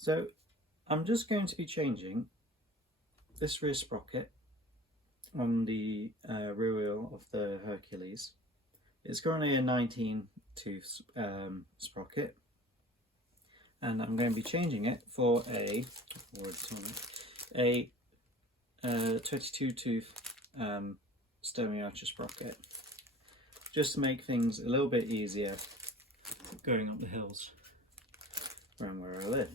So I'm just going to be changing this rear sprocket on the rear wheel of the Hercules. It's currently a 19 tooth sprocket, and I'm going to be changing it for a 22 tooth Sturmey Archer sprocket, just to make things a little bit easier going up the hills around where I live.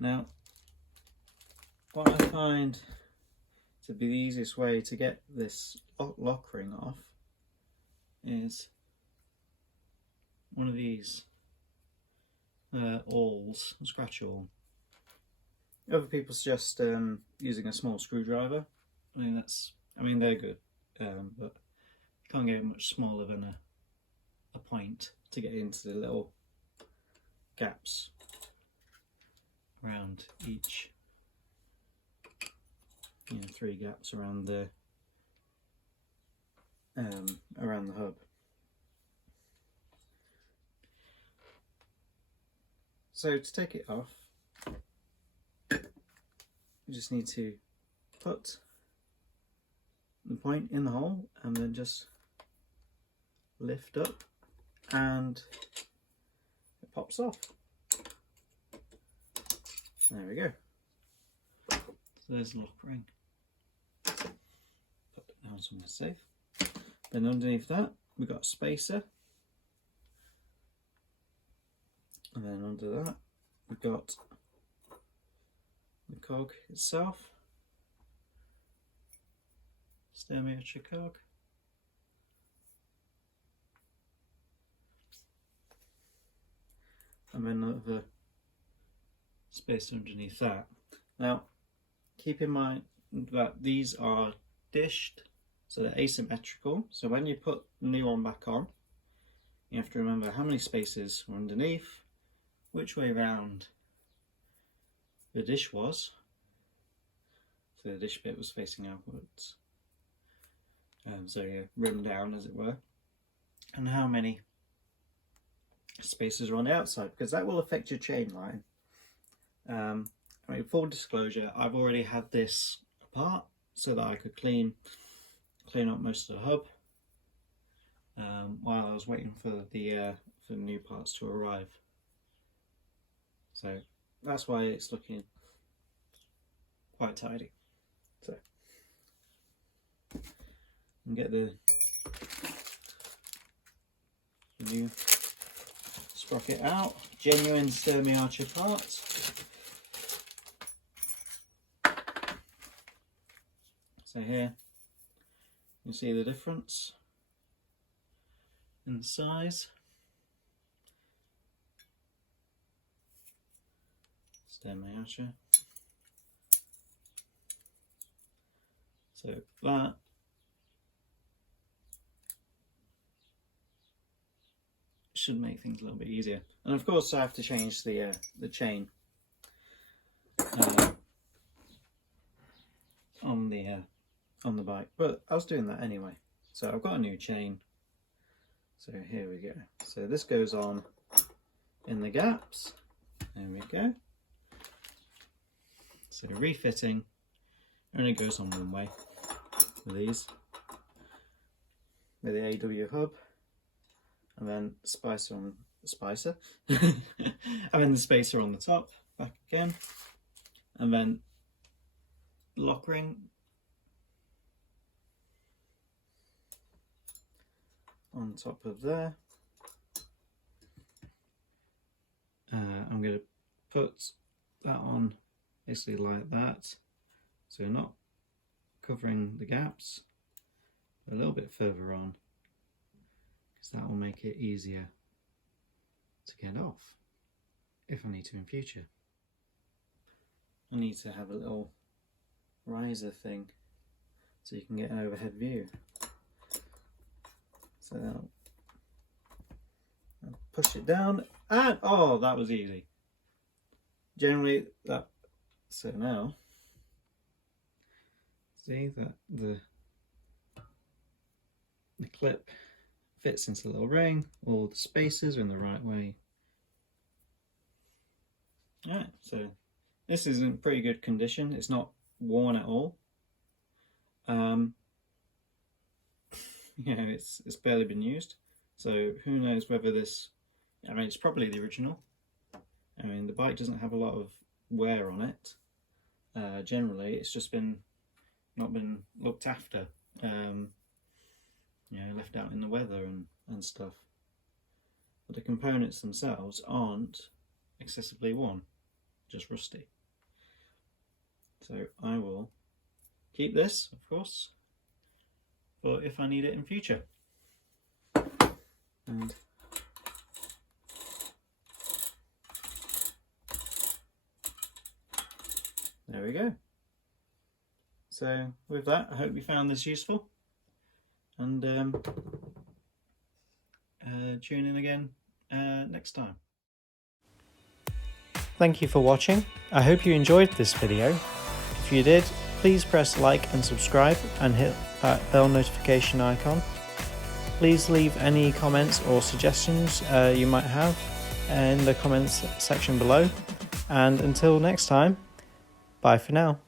Now, what I find to be the easiest way to get this lock ring off is one of these awls, scratch awl. Other people suggest using a small screwdriver. I mean they're good, but you can't get much smaller than a point to get into the little gaps around each, 3 gaps around the hub. So to take it off, you just need to put the point in the hole and then just lift up and it pops off. There we go. So there's the lock ring. Put it down somewhere safe. Then underneath that we've got a spacer. And then under that we've got the cog itself. Sturmey Archer cog. And then another space underneath that. Now keep in mind that these are dished, so they're asymmetrical, so when you put the new one back on you have to remember how many spaces were underneath, which way round the dish was, so the dish bit was facing outwards, so yeah, rim down as it were, and how many spaces are on the outside, because that will affect your chain line. I mean, full disclosure, I've already had this apart so that I could clean up most of the hub while I was waiting for the new parts to arrive. So that's why it's looking quite tidy. So and get the new sprocket out, genuine Sturmey Archer parts. So here you see the difference in the size. Sturmey Archer. So that should make things a little bit easier. And of course I have to change the chain on the bike, but I was doing that anyway. So I've got a new chain. So here we go. So this goes on in the gaps. There we go. So refitting only goes on one way with these, with the AW hub, and then and then the spacer on the top, back again, and then lock ring on top of there. I'm going to put that on basically like that, so you're not covering the gaps, a little bit further on, because that will make it easier to get off if I need to in future. I need to have a little riser thing so you can get an overhead view. So I'll push it down, and oh, that was easy. Generally that, so now See that the clip fits into the little ring, all the spaces are in the right way. Alright, so this is in pretty good condition. It's not worn at all. It's barely been used. So who knows whether this, I mean, it's probably the original. I mean, the bike doesn't have a lot of wear on it. Generally, it's just not been looked after. Left out in the weather and stuff. But the components themselves aren't excessively worn, just rusty. So I will keep this, of course, for if I need it in future. And there we go. So with that, I hope you found this useful, and tune in again next time. Thank you for watching. I hope you enjoyed this video. If you did, please press like and subscribe and hit that bell notification icon. Please leave any comments or suggestions you might have in the comments section below. And until next time, bye for now.